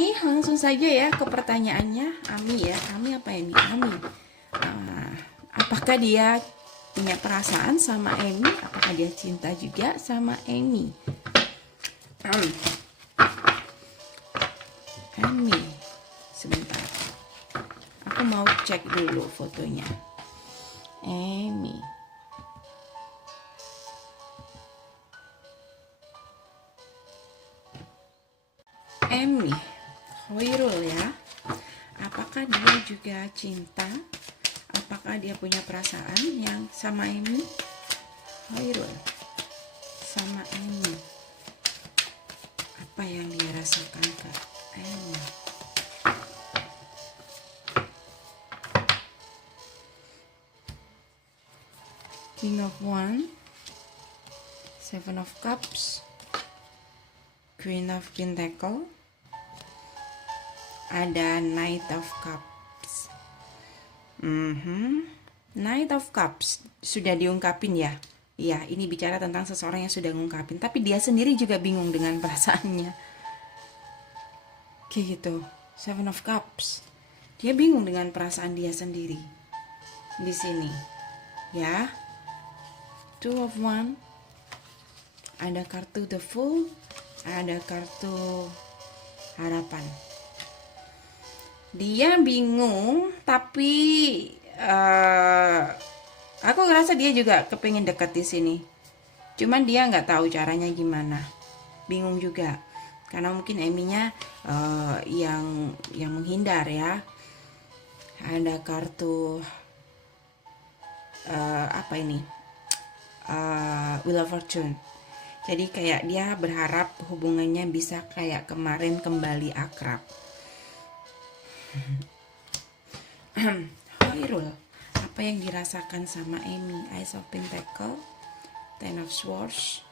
Oke, langsung saja ya ke pertanyaannya. Ami ya, Ami apa ini? Ami. Apakah dia punya perasaan sama Amy? Apakah dia cinta juga sama Amy? Amy, sebentar. Aku mau cek dulu fotonya. Amy. Amy, Hoirul ya. Apakah dia juga cinta? Apakah dia punya perasaan yang sama Amy? Hoirul sama Amy. Apa yang dia rasakan ke Amy? King of Wands, Seven of Cups, Queen of Pentacles, ada Knight of Cups. Knight of Cups sudah diungkapin ya. Iya, ini bicara tentang seseorang yang sudah ngungkapin, tapi dia sendiri juga bingung dengan perasaannya. Kayak gitu. Seven of Cups. Dia bingung dengan perasaan dia sendiri. Di sini. Ya. Two of Wands. Ada kartu The Fool, ada kartu harapan. Dia bingung, tapi aku ngerasa dia juga kepingin dekat di sini. Cuman dia nggak tahu caranya gimana. Bingung juga. Karena mungkin Amy-nya yang menghindar ya. Ada kartu apa ini? Wheel of Fortune. Jadi kayak dia berharap hubungannya bisa kayak kemarin kembali akrab. Hoirul, apa yang dirasakan sama Amy? Ace of Pentacles, Ten of Swords,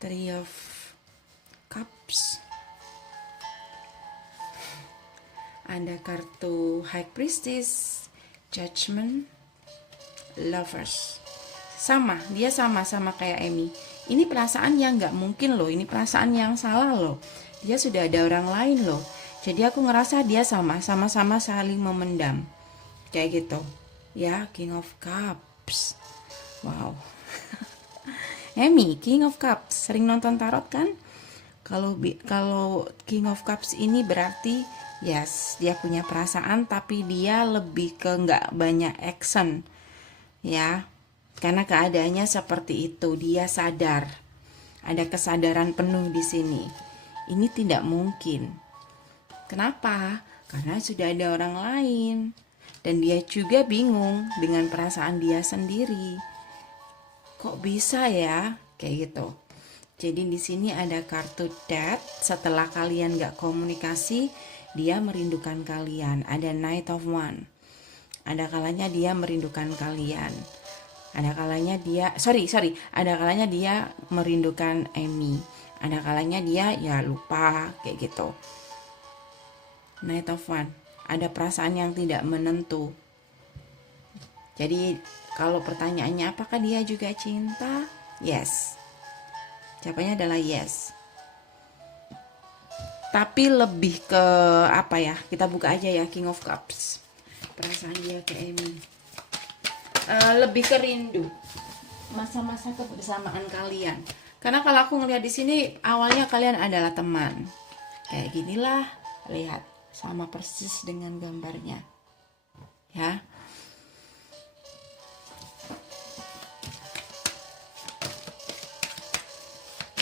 Three of Cups. Ada kartu High Priestess, Judgment, Lovers. Dia sama kayak Amy. Ini perasaan yang nggak mungkin loh, ini perasaan yang salah loh. Dia sudah ada orang lain loh. Jadi aku ngerasa dia sama-sama saling memendam. Kayak gitu. Ya, King of Cups. Wow. Amy, King of Cups. Sering nonton tarot kan? Kalau King of Cups ini berarti yes, dia punya perasaan tapi dia lebih ke nggak banyak action. Ya. Karena keadaannya seperti itu, dia sadar. Ada kesadaran penuh di sini. Ini tidak mungkin. Kenapa? Karena sudah ada orang lain. Dan dia juga bingung dengan perasaan dia sendiri. Kok bisa ya? Kayak gitu. Jadi di sini ada kartu Death. Setelah kalian gak komunikasi, dia merindukan kalian. Ada Knight of Wands. Ada kalanya dia merindukan kalian. Ada kalanya dia, ada kalanya dia merindukan Amy. Ada kalanya dia ya lupa, kayak gitu. Knight of Wands, ada perasaan yang tidak menentu. Jadi kalau pertanyaannya apakah dia juga cinta? Yes. Jawabannya adalah yes. Tapi lebih ke apa ya? Kita buka aja ya King of Cups. Perasaan dia ke Amy. Lebih ke rindu masa-masa kebersamaan kalian. Karena kalau aku ngelihat di sini awalnya kalian adalah teman. Kayak ginilah, lihat sama persis dengan gambarnya. Ya.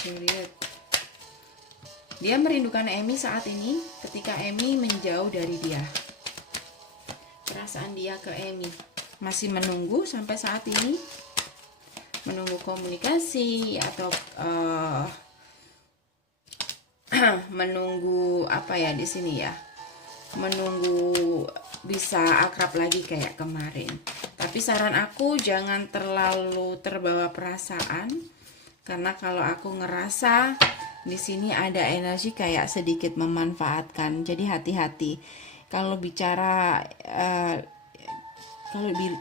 Lihat. Dia merindukan Amy saat ini ketika Amy menjauh dari dia. Perasaan dia ke Amy masih menunggu sampai saat ini, menunggu komunikasi atau menunggu apa ya di sini ya, menunggu bisa akrab lagi kayak kemarin. Tapi saran aku jangan terlalu terbawa perasaan, karena kalau aku ngerasa di sini ada energi kayak sedikit memanfaatkan. Jadi hati-hati kalau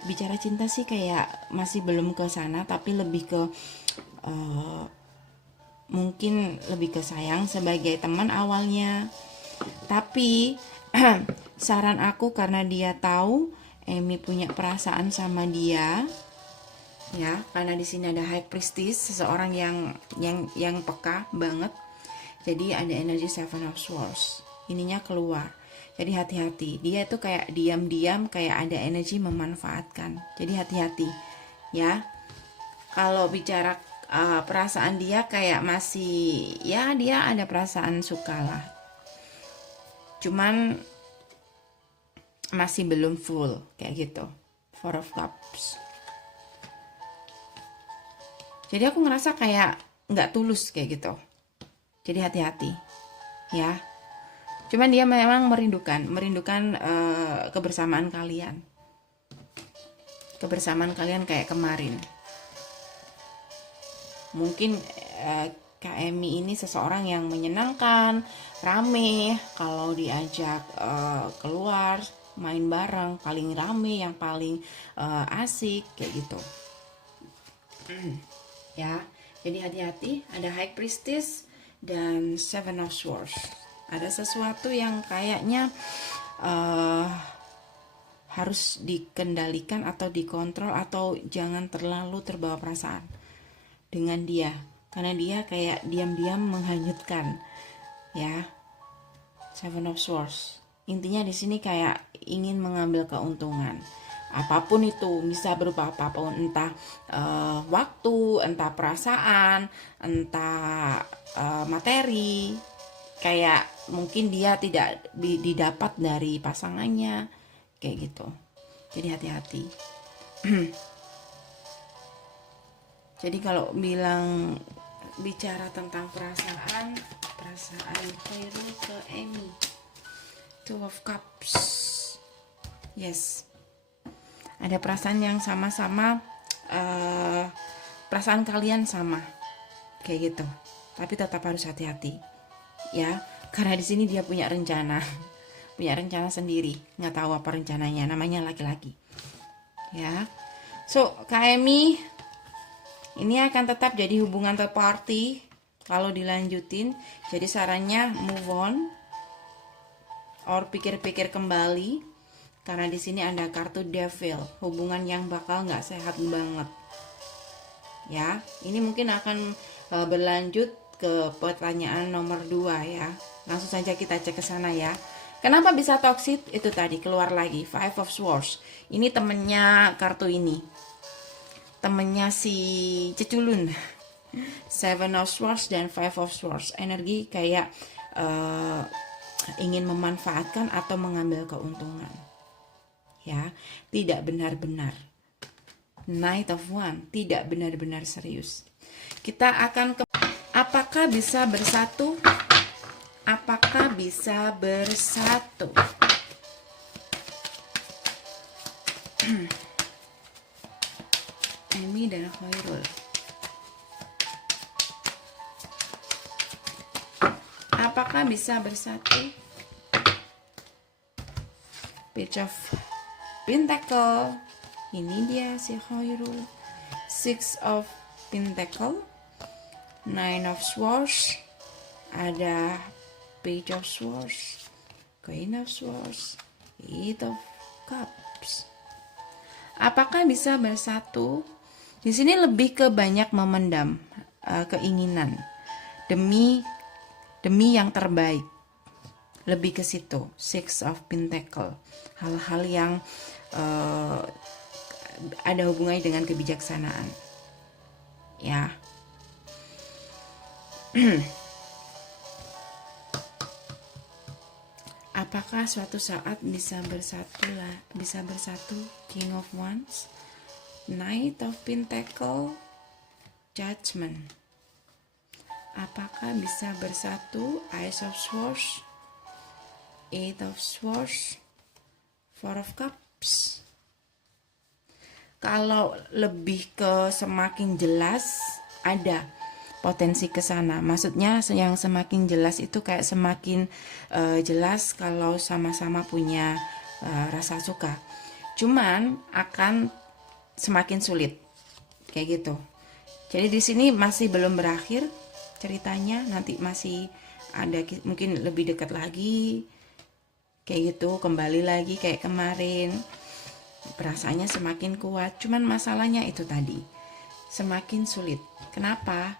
bicara cinta sih kayak masih belum ke sana, tapi lebih ke mungkin lebih ke sayang sebagai teman awalnya, Tapi saran aku, karena dia tahu Amy punya perasaan sama dia, ya, karena di sini ada High Priestess, seseorang yang peka banget. Jadi ada energi Seven of Swords. Ininya keluar. Jadi hati-hati. Dia itu kayak diam-diam kayak ada energi memanfaatkan. Jadi hati-hati, ya. Kalau bicara perasaan dia kayak masih, ya, dia ada perasaan suka lah. Cuman masih belum full kayak gitu. Four of Cups. Jadi aku ngerasa kayak nggak tulus kayak gitu. Jadi hati-hati, ya. Cuman dia memang merindukan kebersamaan kalian. Kebersamaan kalian kayak kemarin. Mungkin Kak Emi ini seseorang yang menyenangkan, rame, kalau diajak keluar, main bareng, paling rame, yang paling asik, kayak gitu. Ya, jadi hati-hati, ada High Priestess dan Seven of Swords. Ada sesuatu yang kayaknya harus dikendalikan atau dikontrol, atau jangan terlalu terbawa perasaan dengan dia, karena dia kayak diam-diam menghanyutkan, ya. Seven of Swords. Intinya di sini kayak ingin mengambil keuntungan. Apapun itu, bisa berupa apapun, entah waktu, entah perasaan, entah materi. Kayak mungkin dia tidak didapat dari pasangannya, kayak gitu. Jadi hati-hati. Jadi kalau bicara tentang perasaan Khairul ke Amy, Two of Cups. Yes, ada perasaan yang sama-sama, perasaan kalian sama kayak gitu, tapi tetap harus hati-hati, ya, karena di sini dia punya rencana sendiri, nggak tahu apa rencananya, namanya laki-laki, ya. So Kak Amy, ini akan tetap jadi hubungan third party kalau dilanjutin. Jadi sarannya move on or pikir-pikir kembali, karena di sini ada kartu Devil, hubungan yang bakal nggak sehat banget, ya. Ini mungkin akan berlanjut ke pertanyaan nomor 2, ya. Langsung saja kita cek ke sana, ya. Kenapa bisa toxic? Itu tadi keluar lagi Five of Swords. Ini temennya kartu ini, temennya si Ceculun. Seven of Swords dan Five of Swords. Energi kayak ingin memanfaatkan atau mengambil keuntungan, ya. Tidak benar-benar. Knight of Wands, tidak benar-benar serius. Kita akan ke apakah bisa bersatu? Apakah bisa bersatu? Amy dan Khairul. Apakah bisa bersatu? Page of Pentacle. Ini dia si Khairul. Six of Pentacle. Nine of Swords. Ada Page of Swords. Queen of Swords. Eight of Cups. Apakah bisa bersatu? Di sini lebih ke banyak memendam keinginan demi yang terbaik. Lebih ke situ. Six of Pentacle. Hal-hal yang ada hubungannya dengan kebijaksanaan, ya. Apakah suatu saat bisa bersatu? King of Wands, Knight of Pentacle, Judgment. Apakah bisa bersatu? Ace of Swords, Eight of Swords, Four of Cups. Kalau lebih ke semakin jelas, ada potensi ke sana. Maksudnya yang semakin jelas itu kayak semakin jelas kalau sama-sama punya rasa suka. Cuman akan semakin sulit kayak gitu. Jadi di sini masih belum berakhir ceritanya, nanti masih ada mungkin lebih dekat lagi, kayak gitu, kembali lagi kayak kemarin, perasaannya semakin kuat. Cuman masalahnya itu tadi, semakin sulit. Kenapa?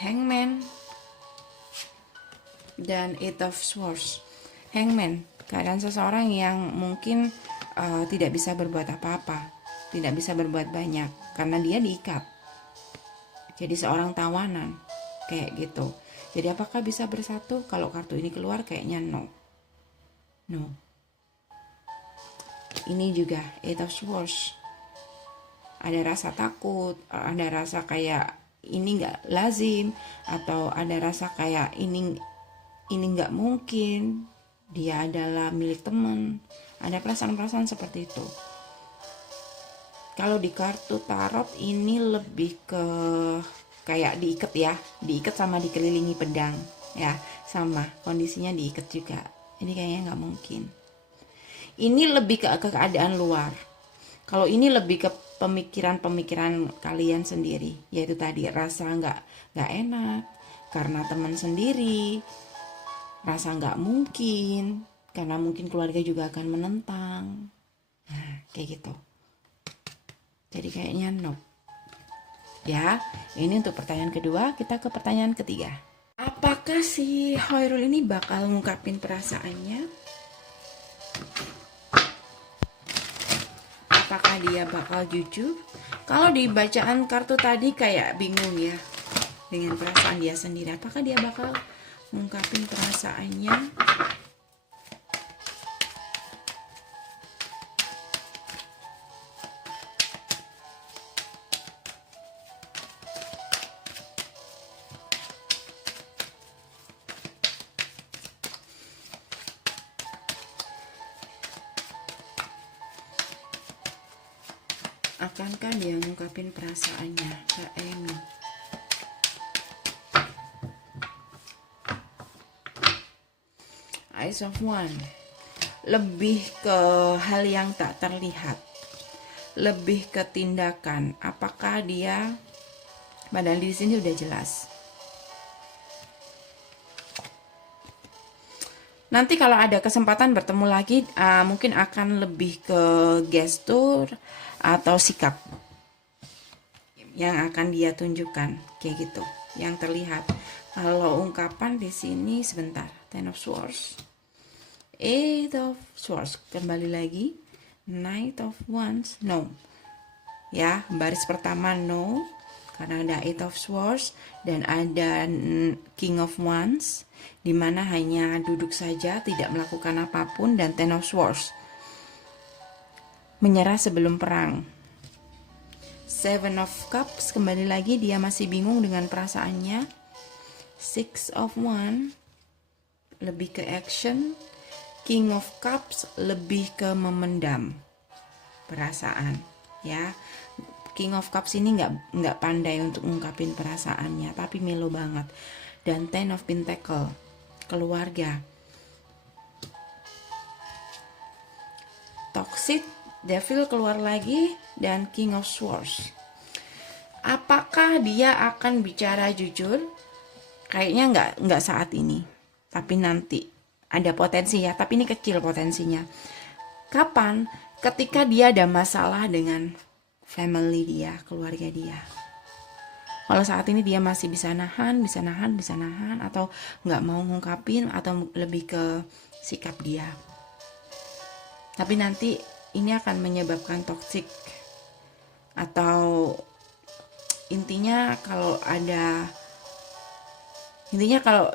Hangman dan Eight of Swords. Hangman, keadaan seseorang yang mungkin tidak bisa berbuat apa-apa, tidak bisa berbuat banyak karena dia diikat. Jadi seorang tawanan kayak gitu. Jadi apakah bisa bersatu? Kalau kartu ini keluar kayaknya no. Ini juga Eight of Swords. Ada rasa takut, ada rasa kayak ini nggak lazim, atau ada rasa kayak ini nggak mungkin, dia adalah milik teman. Ada perasaan-perasaan seperti itu. Kalau di kartu tarot ini lebih ke kayak diikat ya, diikat sama dikelilingi pedang ya, sama kondisinya diikat juga. Ini kayaknya nggak mungkin. Ini lebih ke keadaan luar. Kalau ini lebih ke pemikiran-pemikiran kalian sendiri, yaitu tadi rasa nggak enak karena teman sendiri, rasa nggak mungkin karena mungkin keluarga juga akan menentang. Nah, kayak gitu. Jadi kayaknya no. Ya, ini untuk pertanyaan kedua. Kita ke pertanyaan ketiga. Apakah si Hoirul ini bakal ngungkapin perasaannya? Apakah dia bakal jujur? Kalau di bacaan kartu tadi kayak bingung ya dengan perasaan dia sendiri. Apakah dia bakal ngungkapin perasaannya? Akankah dia ngungkapin perasaannya ke Amy? Ace of Wands. Lebih ke hal yang tak terlihat, lebih ke tindakan. Apakah dia, padahal di sini udah jelas. Nanti kalau ada kesempatan bertemu lagi, mungkin akan lebih ke gestur atau sikap yang akan dia tunjukkan, kayak gitu, yang terlihat. Kalau ungkapan di sini sebentar, Ten of Swords, Eight of Swords, kembali lagi, Knight of Wands, no. Ya, baris pertama no, karena ada Eight of Swords dan ada King of Wands, dimana hanya duduk saja, tidak melakukan apapun, dan Ten of Swords, menyerah sebelum perang. Seven of Cups, kembali lagi dia masih bingung dengan perasaannya. Six of Wands, lebih ke action. King of Cups, lebih ke memendam perasaan ya. King of Cups ini nggak pandai untuk ngungkapin perasaannya, tapi melo banget. Dan Ten of Pentacle, keluarga. Toxic, Devil keluar lagi, dan King of Swords. Apakah dia akan bicara jujur? Kayaknya nggak saat ini, tapi nanti ada potensi ya, tapi ini kecil potensinya. Kapan? Ketika dia ada masalah dengan family dia, keluarga dia. Kalau saat ini dia masih bisa nahan, atau nggak mau ngungkapin, atau lebih ke sikap dia. Tapi nanti ini akan menyebabkan toksik, atau intinya kalau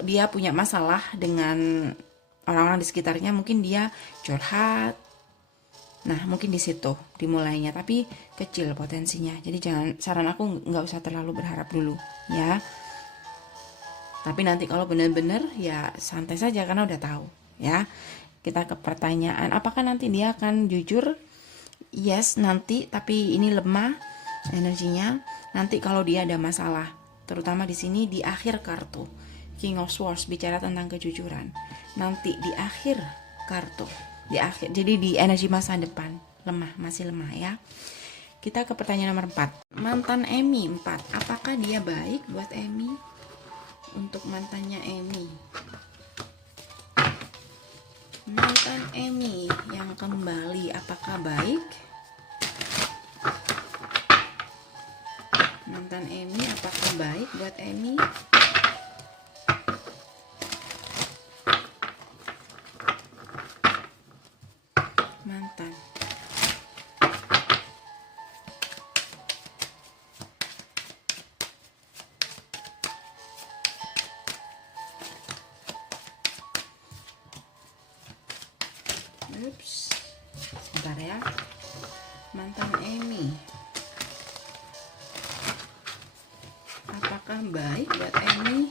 dia punya masalah dengan orang-orang di sekitarnya, mungkin dia curhat. Nah, mungkin di situ dimulainya, tapi kecil potensinya. Jadi saran aku nggak usah terlalu berharap dulu ya. Tapi nanti kalau benar-benar ya santai saja karena udah tahu ya. Kita ke pertanyaan, apakah nanti dia akan jujur? Yes, nanti, tapi ini lemah energinya. Nanti kalau dia ada masalah, terutama di sini di akhir kartu King of Swords bicara tentang kejujuran. Nanti di akhir kartu, jadi di energi masa depan masih lemah ya. Kita ke pertanyaan nomor 4. Mantan Amy 4. Apakah dia baik buat Amy? Untuk mantannya Amy, Mantan Amy yang kembali, apakah baik? Mantan Amy apakah baik buat Amy? Mantan. Ups. Sebentar ya. Mantan Amy. Apakah baik buat Amy?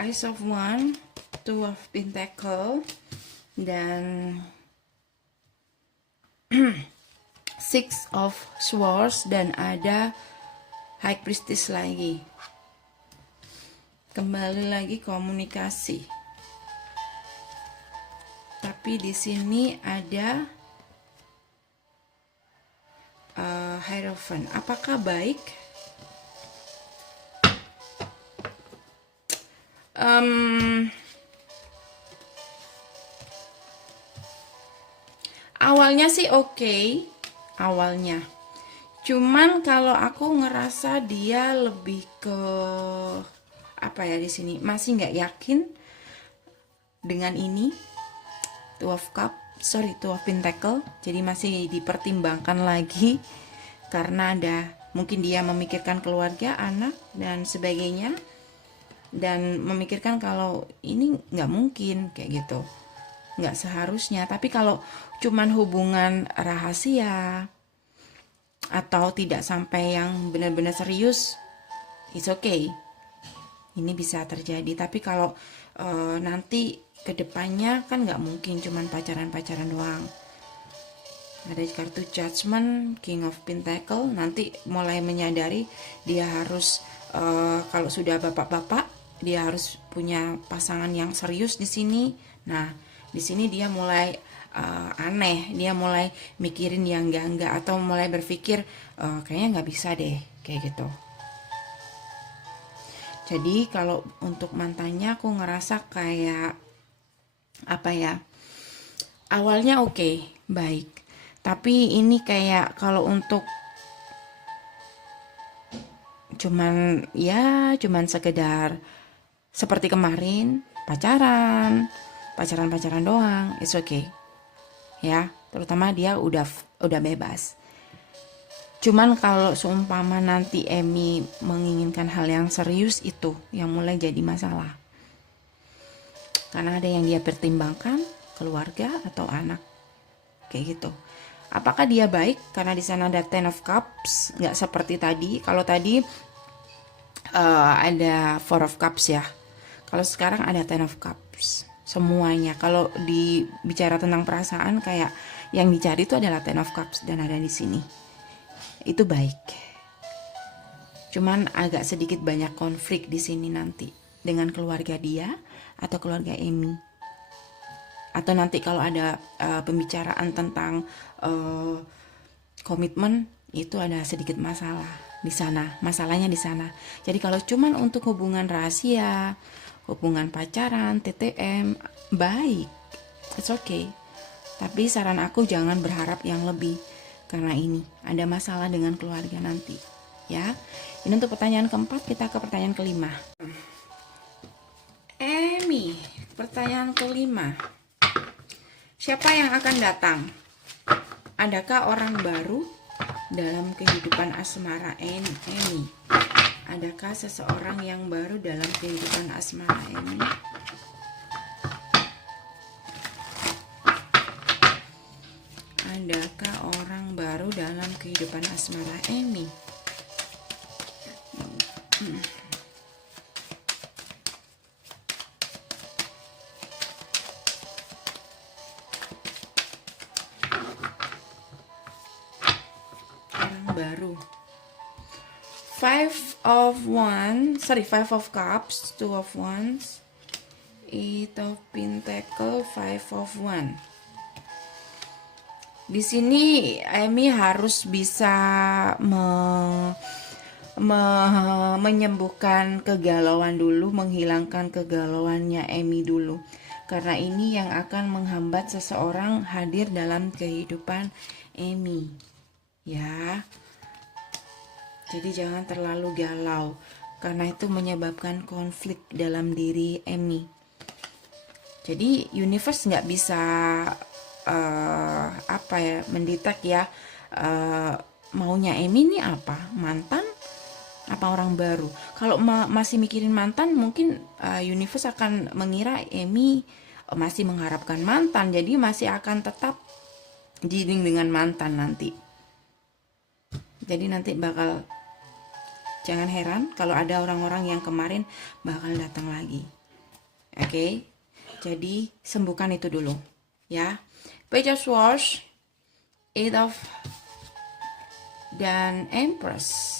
Ace of One, Two of Pentacle, dan Six of Swords, dan ada High Priestess lagi. Kembali lagi komunikasi. Tapi di sini ada Hierophant. Apakah baik? Awalnya sih oke, awalnya. Cuman kalau aku ngerasa dia lebih ke apa ya, di sini masih nggak yakin dengan ini. Two of Pentacle. Jadi masih dipertimbangkan lagi karena ada mungkin dia memikirkan keluarga, anak dan sebagainya, dan memikirkan kalau ini nggak mungkin kayak gitu, nggak seharusnya. Tapi kalau cuman hubungan rahasia atau tidak sampai yang benar-benar serius, it's okay, ini bisa terjadi. Tapi kalau nanti kedepannya kan nggak mungkin cuman pacaran-pacaran doang. Ada kartu Judgment, King of Pentacle, nanti mulai menyadari dia harus kalau sudah bapak-bapak dia harus punya pasangan yang serius di sini. Nah, di sini dia mulai aneh, dia mulai mikirin yang enggak atau mulai berpikir kayaknya nggak bisa deh kayak gitu. Jadi kalau untuk mantannya aku ngerasa kayak apa ya, awalnya oke, baik, tapi ini kayak kalau untuk cuman sekedar seperti kemarin pacaran doang, it's okay ya, terutama dia udah bebas. Cuman kalau seumpama nanti Amy menginginkan hal yang serius, itu yang mulai jadi masalah. Karena ada yang dia pertimbangkan, keluarga atau anak, kayak gitu. Apakah dia baik? Karena di sana ada Ten of Cups, nggak seperti tadi. Kalau tadi ada Four of Cups ya. Kalau sekarang ada Ten of Cups. Semuanya. Kalau dibicara tentang perasaan, kayak yang dicari itu adalah Ten of Cups dan ada di sini. Itu baik. Cuman agak sedikit banyak konflik di sini nanti dengan keluarga dia atau keluarga Amy. Atau nanti kalau ada pembicaraan tentang komitmen, itu ada sedikit masalah di sana. Masalahnya di sana. Jadi kalau cuman untuk hubungan rahasia, hubungan pacaran, TTM, baik, it's okay. Tapi saran aku jangan berharap yang lebih, karena ini ada masalah dengan keluarga nanti, ya. Ini untuk pertanyaan keempat. Kita ke pertanyaan kelima. Amy, pertanyaan kelima. Siapa yang akan datang? Adakah orang baru dalam kehidupan asmara Amy? Adakah seseorang yang baru dalam kehidupan asmara Amy? Adakah orang baru dalam kehidupan asmara Amy? Baru. Five of Cups, Two of Wands, Eight of Pentacle, Five of Wand. Di sini Amy harus bisa menyembuhkan kegalauan dulu, menghilangkan kegalauannya Amy dulu. Karena ini yang akan menghambat seseorang hadir dalam kehidupan Amy. Ya. Jadi jangan terlalu galau, karena itu menyebabkan konflik dalam diri Amy. Jadi universe nggak bisa mendetek ya, maunya Amy ini apa, mantan apa orang baru. Kalau masih mikirin mantan, mungkin universe akan mengira Amy masih mengharapkan mantan, jadi masih akan tetap dealing dengan mantan nanti. Jadi nanti bakal, jangan heran kalau ada orang-orang yang kemarin bakal datang lagi. Oke? Jadi sembuhkan itu dulu ya. Page of Swords, Eight of, dan Empress.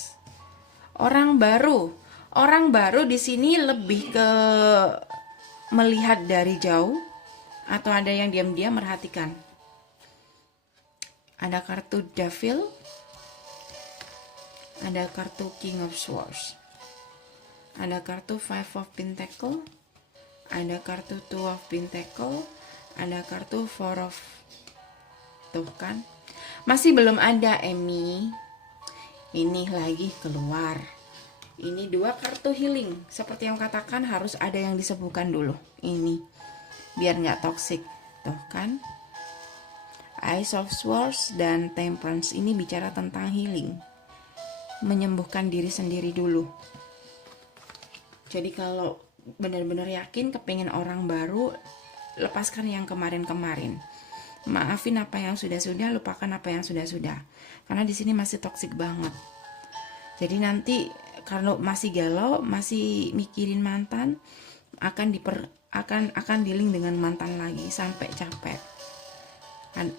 Orang baru di sini lebih ke melihat dari jauh, atau ada yang diam-diam merhatikan. Ada kartu Devil, ada kartu King of Swords, ada kartu Five of Pentacle, ada kartu Two of Pentacle, ada kartu Four of, tuh kan, masih belum ada Amy. Ini lagi keluar. Ini dua kartu healing. Seperti yang katakan, harus ada yang disembuhkan dulu. Ini biar nggak toxic, tuh kan. Ace of Swords dan Temperance ini bicara tentang healing, menyembuhkan diri sendiri dulu. Jadi kalau benar-benar yakin kepingin orang baru, lepaskan yang kemarin-kemarin. Maafin apa yang sudah-sudah, lupakan apa yang sudah-sudah. Karena di sini masih toksik banget. Jadi nanti kalau masih galau, masih mikirin mantan, akan dealing dengan mantan lagi sampai capek.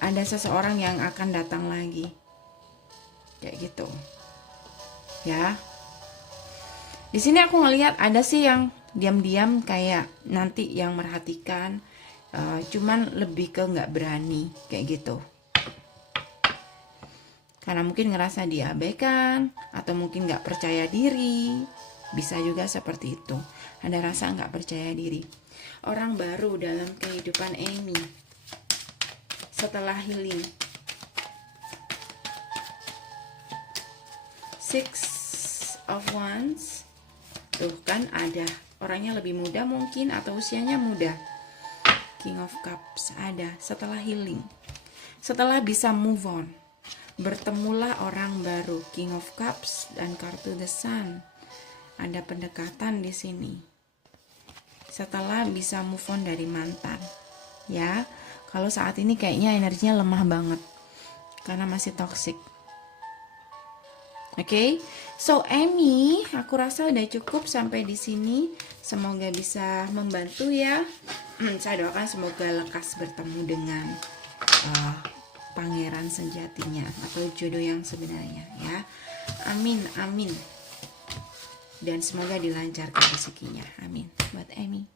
Ada seseorang yang akan datang lagi. Kayak gitu. Ya. Di sini aku ngelihat ada sih yang diam-diam kayak nanti yang merhatikan, cuman lebih ke nggak berani kayak gitu, karena mungkin ngerasa diabaikan atau mungkin nggak percaya diri, bisa juga seperti itu. Ada rasa nggak percaya diri. Orang baru dalam kehidupan Amy setelah healing. Six of Wands, tuh kan ada orangnya lebih muda mungkin atau usianya muda. King of Cups ada setelah healing, setelah bisa move on, bertemulah orang baru. King of Cups dan kartu The Sun, ada pendekatan di sini. Setelah bisa move on dari mantan, ya. Kalau saat ini kayaknya energinya lemah banget karena masih toxic. Oke, so Amy, aku rasa udah cukup sampai di sini. Semoga bisa membantu ya. Saya doakan semoga lekas bertemu dengan pangeran sejatinya atau jodoh yang sebenarnya ya. Amin, amin. Dan semoga dilancarkan rezekinya. Amin. Buat Amy.